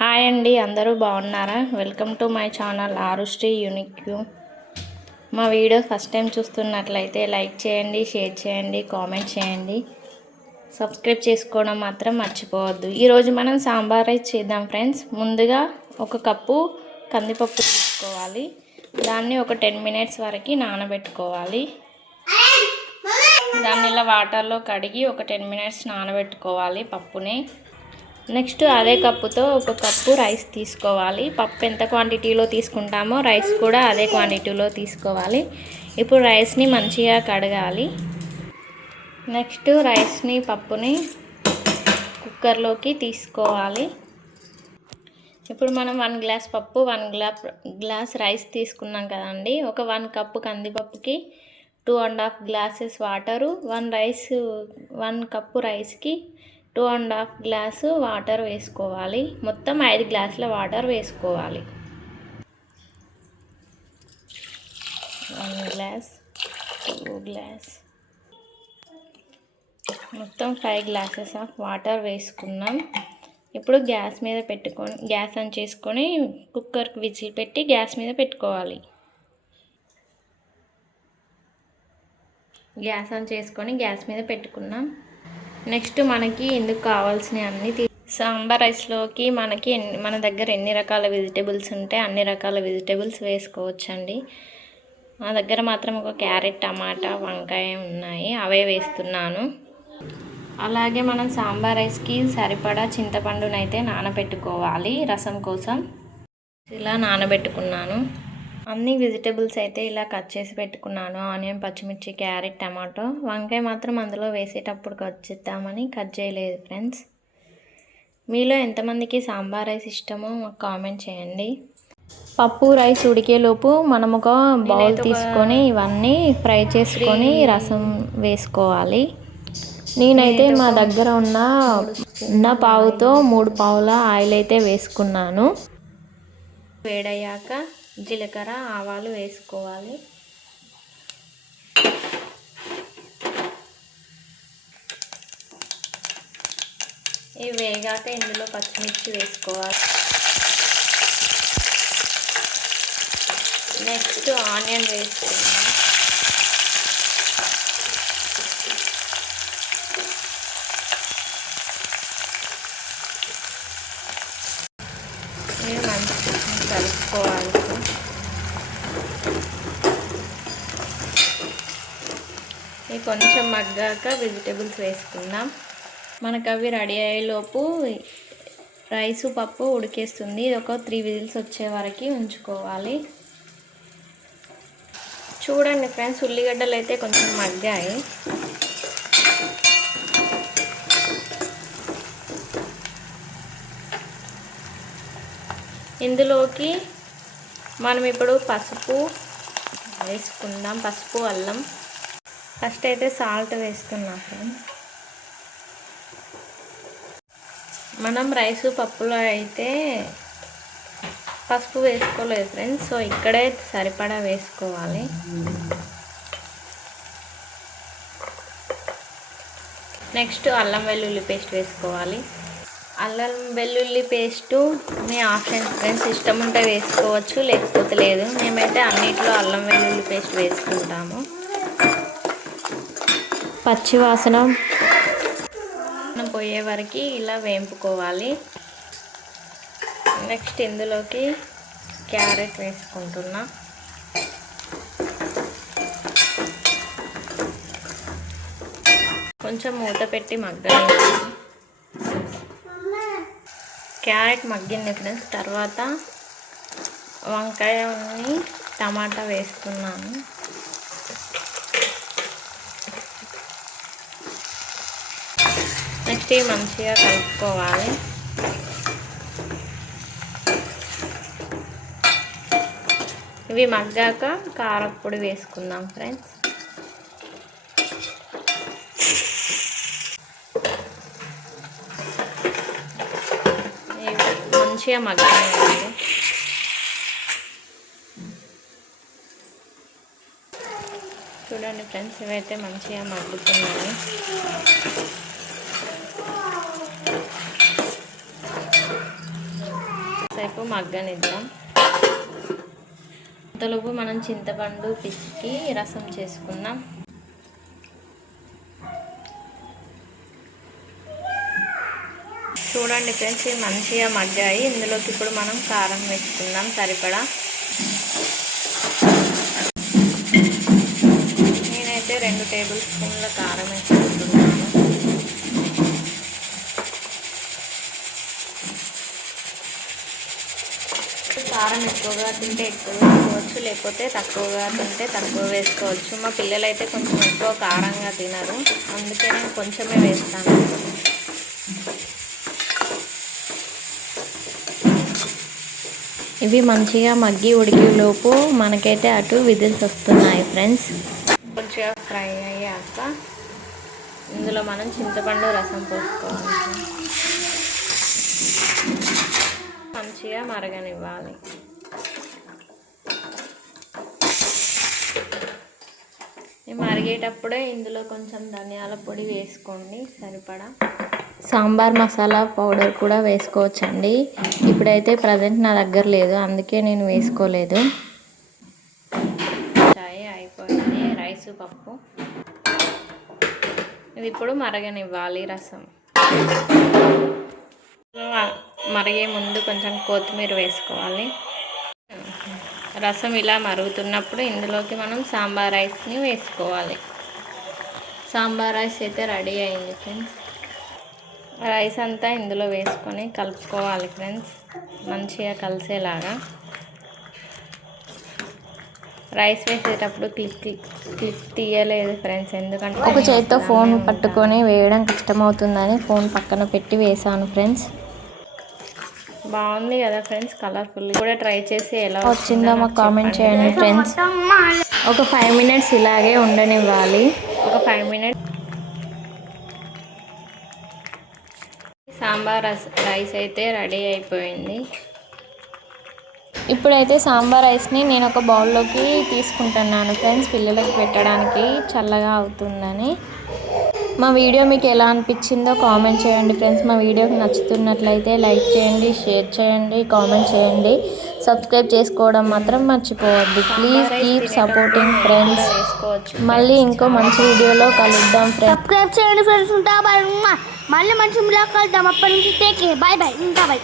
Hi అండి అందరూ బాగున్నారా? Welcome to my channel Arusri unique. మా వీడియో ఫస్ట్ టైం చూస్తున్నట్లయితే లైక్ చేయండి షేర్ చేయండి కామెంట్ చేయండి. సబ్స్క్రైబ్ చేసుకోవడం మాత్రం మర్చిపోవద్దు. ఈరోజు మనం సాంబార్ రైస్ చేద్దాం ఫ్రెండ్స్. ముందుగా ఒక కప్పు కందిపప్పు తీసుకోవాలి. దాన్ని ఒక టెన్ మినిట్స్ వరకు నానబెట్టుకోవాలి. దాన్ని ఇలా వాటర్లో కడిగి ఒక టెన్ మినిట్స్ నానబెట్టుకోవాలి పప్పుని. నెక్స్ట్ అదే కప్పుతో ఒక కప్పు రైస్ తీసుకోవాలి. పప్పు ఎంత క్వాంటిటీలో తీసుకుంటామో రైస్ కూడా అదే క్వాంటిటీలో తీసుకోవాలి. ఇప్పుడు రైస్ని మంచిగా కడగాలి. నెక్స్ట్ రైస్ని పప్పుని కుక్కర్లోకి తీసుకోవాలి. ఇప్పుడు మనం వన్ గ్లాస్ పప్పు వన్ గ్లా గ్లాస్ రైస్ తీసుకున్నాం కదండి. ఒక one cup కందిపప్పుకి two and half glasses water. One rice one cup రైస్కి two and half glass water వేసుకోవాలి. మొత్తం ఐదు గ్లాసుల వాటర్ వేసుకోవాలి. One glass two glass. మొత్తం ఫైవ్ గ్లాసెస్ ఆఫ్ వాటర్ వేసుకున్నాం. ఇప్పుడు గ్యాస్ మీద పెట్టుకొని గ్యాస్ ఆన్ చేసుకొని కుక్కర్కి విజిల్ పెట్టి గ్యాస్ మీద పెట్టుకోవాలి. గ్యాస్ ఆన్ చేసుకొని గ్యాస్ మీద పెట్టుకున్నాం. నెక్స్ట్ మనకి ఎందుకు కావాల్సినవి అన్నీ తీ సాంబార్ రైస్లోకి మనకి ఎన్ని మన దగ్గర ఎన్ని రకాల వెజిటేబుల్స్ ఉంటే అన్ని రకాల వెజిటేబుల్స్ వేసుకోవచ్చండి. మా దగ్గర మాత్రం ఒక క్యారెట్ టమాటా వంకాయ ఉన్నాయి. అవే వేస్తున్నాను. అలాగే మనం సాంబార్ రైస్కి సరిపడా చింతపండునైతే నానబెట్టుకోవాలి రసం కోసం. ఇలా నానబెట్టుకున్నాను. అన్ని వెజిటేబుల్స్ అయితే ఇలా కట్ చేసి పెట్టుకున్నాను. ఆనియన్ పచ్చిమిర్చి క్యారెట్ టమాటో. వంకాయ మాత్రం అందులో వేసేటప్పుడు కట్ చేద్దామని కట్ చేయలేదు ఫ్రెండ్స్. మీలో ఎంతమందికి సాంబార్ రైస్ ఇష్టమో మాకు కామెంట్ చేయండి. పప్పు రైస్ ఉడికేలోపు మనం ఒక బౌల్ తీసుకొని ఇవన్నీ ఫ్రై చేసుకొని రసం వేసుకోవాలి. నేనైతే మా దగ్గర ఉన్న ఉన్న పావుతో మూడు పావుల ఆయిల్ అయితే వేసుకున్నాను. వేడయ్యాక జీలకర్ర ఆవాలు వేసుకోవాలి. ఇవి వేగాక ఇందులో పచ్చిమిర్చి వేసుకోవాలి. నెక్స్ట్ ఆనియన్ వేసుకున్నాం ఇవి మంచిగా కలుపుకోవాలి ఇవి కొంచెం మగ్గాక వెజిటేబుల్స్ వేసుకుందాం. మనకు అవి రెడీ అయ్యేలోపు రైసు పప్పు ఉడికేస్తుంది. ఇది ఒక త్రీ విజిల్స్ వచ్చే వరకు ఉంచుకోవాలి. చూడండి ఫ్రెండ్స్ ఉల్లిగడ్డలు అయితే కొంచెం మగ్గాయి. ఇందులోకి మనం ఇప్పుడు పసుపు వేసుకుందాం. పసుపు అల్లం. ఫస్ట్ అయితే సాల్ట్ వేస్తున్నా ఫ్రెండ్స్ మనం రైస్ పప్పులో అయితే పసుపు వేసుకోలేదు ఫ్రెండ్స్ సో ఇక్కడే సరిపడా వేసుకోవాలి. నెక్స్ట్ అల్లం వెల్లుల్లి పేస్ట్ వేసుకోవాలి. అల్లం వెల్లుల్లి పేస్టు మీ ఆప్షన్ ఫ్రెండ్స్ ఇష్టం ఉంటే వేసుకోవచ్చు లేకపోతే లేదు. మేమైతే అన్నిట్లో అల్లం వెల్లుల్లి పేస్ట్ వేసుకుంటాము. పచ్చివాసన. పోయే వరకు ఇలా వేంపుకోవాలి. నెక్స్ట్ ఇందులోకి క్యారెట్ వేసుకుంటున్నా. కొంచెం మూత పెట్టి మగ్గని క్యారెట్ మగ్గింది ఫ్రెండ్స్ తర్వాత వంకాయని టమాటా వేసుకున్నాను. నెక్స్ట్ మంచిగా కలుపుకోవాలి. ఇవి మగ్గాక కారప్పొడి వేసుకుందాం ఫ్రెండ్స్. మంచిగా మగ్గాలి చూడండి ఫ్రెండ్స్ ఇవైతే మంచిగా మగ్గుతున్నాయి. కాసేపు మగ్గనిద్దాం. అంతలోపు మనం చింతపండు పిసికి రసం చేసుకుందాం. చూడండి ఫ్రెండ్స్ ఇవి మంచిగా మగ్గాయి. ఇందులోకి ఇప్పుడు మనం కారం వేసుకుందాం సరిపడా. ఎక్కువగా తింటే ఎక్కువ వేసుకోవచ్చు లేకపోతే తక్కువగా తింటే తక్కువ వేసుకోవచ్చు. మా పిల్లలైతే కొంచెం ఎక్కువ కారంగా తినరు. అందుకే నేను కొంచెమే వేస్తాను. ఇవి మంచిగా మగ్గి ఉడికేలోపు మనకైతే అటు విజిల్స్ వస్తున్నాయి ఫ్రెండ్స్. మంచిగా ఫ్రై అయ్యాక ఇందులో మనం చింతపండు రసం పోసుకోవాలి. మంచిగా మరగనివ్వాలి. మరిగేటప్పుడే ఇందులో కొంచెం ధనియాల పొడి వేసుకోండి సరిపడా. సాంబార్ మసాలా పౌడర్ కూడా వేసుకోవచ్చండి. ఇప్పుడైతే ప్రజెంట్ నా దగ్గర లేదు అందుకే నేను వేసుకోలేదు. చాయ్ అయిపోయింది రైస్ పప్పు. ఇది ఇప్పుడు మరగనివ్వాలి రసం. మరిగే ముందు కొంచెం కొత్తిమీర వేసుకోవాలి. రసం ఇలా మరుగుతున్నప్పుడు ఇందులోకి మనం సాంబార్ రైస్ని వేసుకోవాలి. సాంబార్ రైస్ అయితే రెడీ అయింది ఫ్రెండ్స్. రైస్ అంతా ఇందులో వేసుకొని కలుపుకోవాలి ఫ్రెండ్స్. మంచిగా కలిసేలాగా. రైస్ వేసేటప్పుడు క్లిక్ క్లిక్ క్లిక్ తీయలేదు ఫ్రెండ్స్. ఎందుకంటే ఒక చేతితో ఫోన్ పట్టుకొని వేయడం కష్టమవుతుందని ఫోన్ పక్కన పెట్టి వేసాను ఫ్రెండ్స్. బాగుంది కదా ఫ్రెండ్స్ కలర్ఫుల్ కూడా ట్రై చేసి ఎలా వచ్చిందో మాకు కామెంట్ చేయండి ఫ్రెండ్స్. ఒక ఫైవ్ మినిట్స్ ఇలాగే ఉండనివ్వాలి. ఒక ఫైవ్ మినిట్స్ సాంబార్ రస్- అయితే రెడీ అయిపోయింది. ఇప్పుడైతే సాంబార్ రైస్ని నేను ఒక బౌల్లోకి తీసుకుంటున్నాను ఫ్రెండ్స్ పిల్లలకి పెట్టడానికి చల్లగా అవుతుందని. మా వీడియో మీకు ఎలా అనిపించిందో కామెంట్ చేయండి ఫ్రెండ్స్. మా వీడియోకి నచ్చుతున్నట్లయితే లైక్ చేయండి షేర్ చేయండి కామెంట్ చేయండి. సబ్స్క్రైబ్ చేసుకోవడం మాత్రం మర్చిపోవద్దు. Please keep supporting friends. మళ్ళీ ఇంకో మంచి వీడియోలో కలుద్దాం ఫ్రెండ్స్. సబ్స్క్రైబ్ చేయండి ఫ్రెండ్స్. ఉంటా బాయ్. మళ్ళీ మంచి ములాఖాలు కలుద్దాం. అప్పటి నుంచి టేక్ బాయ్ బాయ్ ఉంటా బాయ్